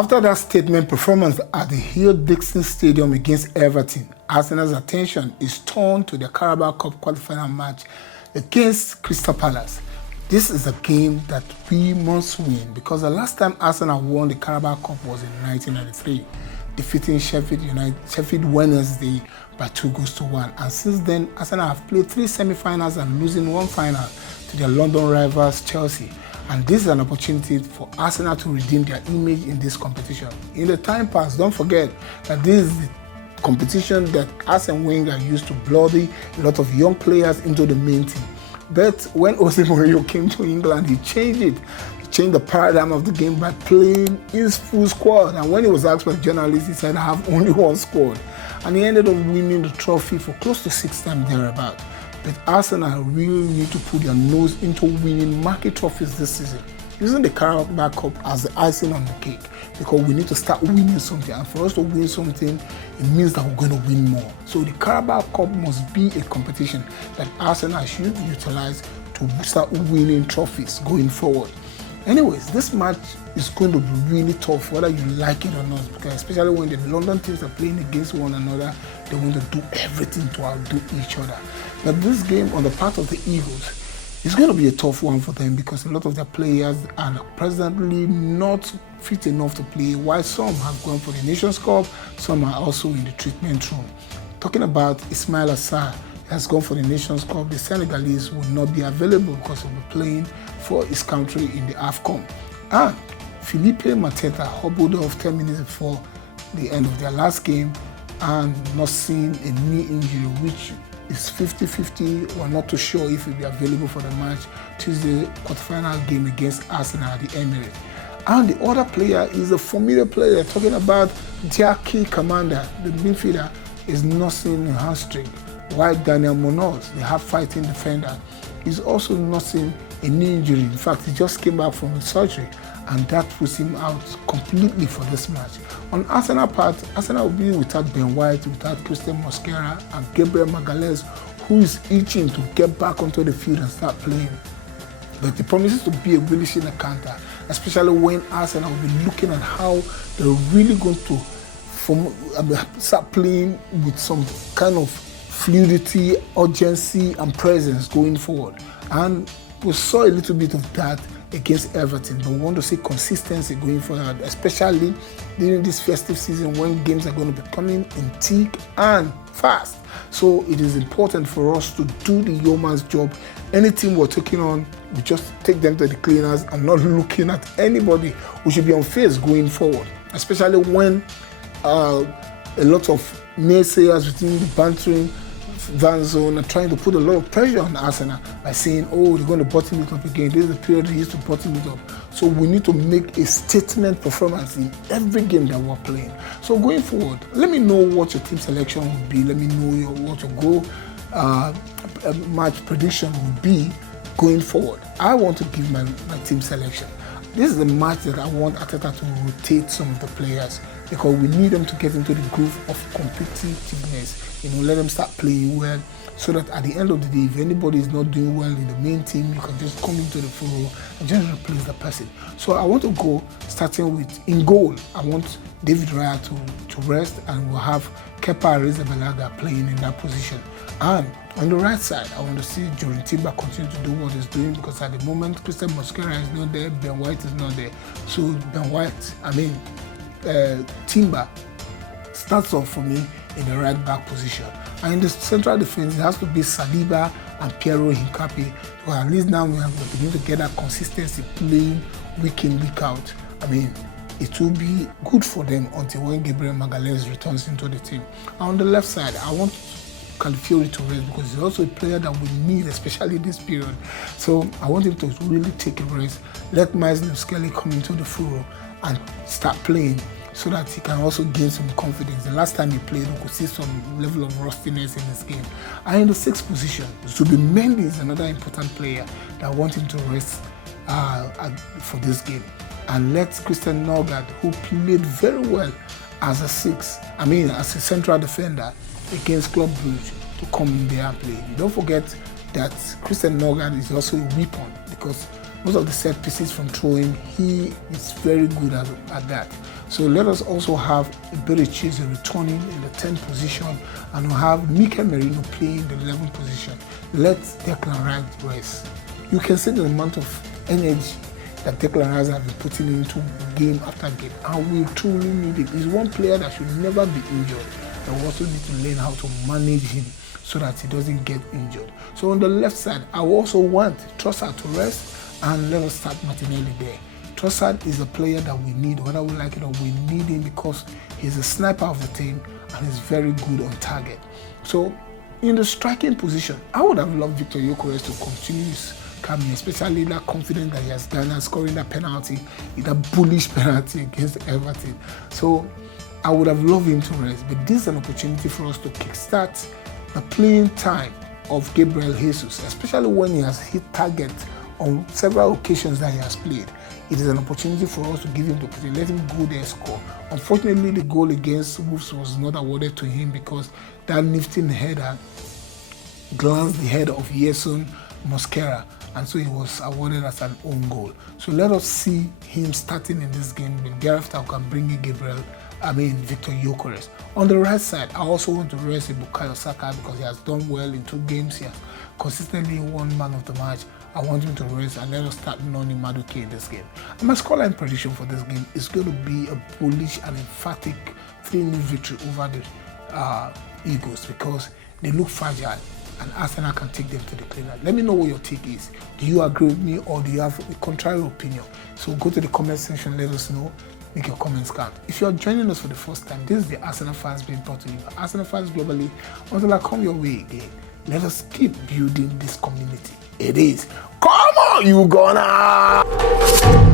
After that statement performance at the Hill-Dixon Stadium against Everton, Arsenal's attention is turned to the Carabao Cup quarterfinal match against Crystal Palace. This is a game that we must win because the last time Arsenal won the Carabao Cup was in 1993, defeating Sheffield Wednesday by 2-1. And since then, Arsenal have played 3 semi-finals and losing 1 final to their London rivals Chelsea. And this is an opportunity for Arsenal to redeem their image in this competition. In the time past, don't forget that this is the competition that Arsene Wenger used to bloody a lot of young players into the main team. But when Jose Mourinho came to England, he changed it. He changed the paradigm of the game by playing his full squad. And when he was asked by journalists, he said, I have only 1 squad. And he ended up winning the trophy for close to 6 times thereabout. But Arsenal really need to put their nose into winning marquee trophies this season, using the Carabao Cup as the icing on the cake, because we need to start winning something. And for us to win something, it means that we're going to win more. So the Carabao Cup must be a competition that Arsenal should utilize to start winning trophies going forward. Anyways, this match is going to be really tough, whether you like it or not, because especially when the London teams are playing against one another, they want to do everything to outdo each other. But this game on the part of the Eagles is going to be a tough one for them because a lot of their players are presently not fit enough to play, while some have gone for the Nations Cup, some are also in the treatment room. Talking about Ismail Assar, has gone for the Nations Cup. The Senegalese will not be available because he'll be playing for his country in the AFCON. And Felipe Mateta hobbled off 10 minutes before the end of their last game and not seeing a knee injury, which is 50-50. We're not too sure if he'll be available for the match Tuesday quarterfinal game against Arsenal at the Emirates. And the other player is a familiar player, talking about their key commander, the midfielder, is nursing a hamstring. While Daniel Munoz, the half-fighting defender, is also nursing a knee injury. In fact, he just came back from surgery, and that puts him out completely for this match. On Arsenal part, Arsenal will be without Ben White, without Christian Mosquera, and Gabriel Magalhaes, who is itching to get back onto the field and start playing. But it promises to be a really shooting counter, especially when Arsenal will be looking at how they're really going to start playing with some kind of fluidity, urgency, and presence going forward. And we saw a little bit of that against Everton, but we want to see consistency going forward, especially during this festive season when games are going to be coming in thick and fast. So it is important for us to do the yeoman's job. Any team we're taking on, we just take them to the cleaners and not looking at anybody who should be on face going forward, especially when a lot of naysayers within the bantering Van Zone are trying to put a lot of pressure on Arsenal by saying, oh, they're going to bottom it up again. This is the period they used to bottom it up. So we need to make a statement performance in every game that we're playing. So going forward, let me know what your team selection will be. Let me know what your goal match prediction will be going forward. I want to give my team selection. This is the match that I want Arteta to rotate some of the players, because we need them to get into the groove of competitiveness. Let them start playing well, so that at the end of the day, if anybody is not doing well in the main team, you can just come into the full and just replace the person. So I want to go starting with, in goal, I want David Raya to rest, and we'll have Kepa Arrizabalaga playing in that position. And on the right side, I want to see Jordan Timber continue to do what he's doing, because at the moment, Christian Mosquera is not there, Ben White is not there. So Timber starts off for me in the right back position. And in the central defense, it has to be Saliba and Piero Hincapié. Well, at least now we have to begin to get that consistency playing week in, week out. It will be good for them until when Gabriel Magalhaes returns into the team. And on the left side, I want Calafiori to rest, because he's also a player that we need, especially this period. So I want him to really take a rest, let Miles Skelly come into the furrow and start playing, so that he can also gain some confidence. The last time he played, we could see some level of rustiness in his game. And in the 6th position, Zubimendi is another important player that I want him to rest for this game. And let Christian Norgard, who played very well as a central defender against Club Brugge, to come in there and play. Don't forget that Christian Norgard is also a weapon, because most of the set pieces from throwing, he is very good at that. So let us also have Iberichise returning in the 10th position, and we'll have Mikel Merino playing the 11th position. Let Declan Rice rest. You can see the amount of energy that Declan Rice has been putting into game after game, and we truly need it. He's one player that should never be injured. And we also need to learn how to manage him so that he doesn't get injured. So on the left side, I also want Trossard to rest, and let us start Martinelli there. Trossard is a player that we need, whether we like it or we need him, because he's a sniper of the team and he's very good on target. So in the striking position, I would have loved Victor Gyökeres to continue his career, especially that confidence that he has done and scoring that penalty, that bullish penalty against Everton. So I would have loved him to rest, but this is an opportunity for us to kickstart the playing time of Gabriel Jesus, especially when he has hit target on several occasions that he has played. It is an opportunity for us to give him the opportunity, let him go there, score. Unfortunately, the goal against Wolves was not awarded to him because that lifting header glanced the head of Yerson Mosquera, and so he was awarded as an own goal. So let us see him starting in this game with thereafter can bring in Victor Gyökeres. On the right side, I also want to rest Bukayo Saka because he has done well in 2 games. He has consistently won man of the match. I want him to rest, and let us start Noni Madueke in this game. And my scoreline prediction for this game is going to be a bullish and emphatic 3-0 victory over the Eagles, because they look fragile and Arsenal can take them to the cleaner. Let me know what your take is. Do you agree with me, or do you have a contrary opinion? So go to the comment section, let us know. Make your comments count. If you're joining us for the first time, this is the Arsenal Fans being brought to you by Arsenal Fans globally. Until I come your way again, let us keep building this community. It is. Come on, you gonna!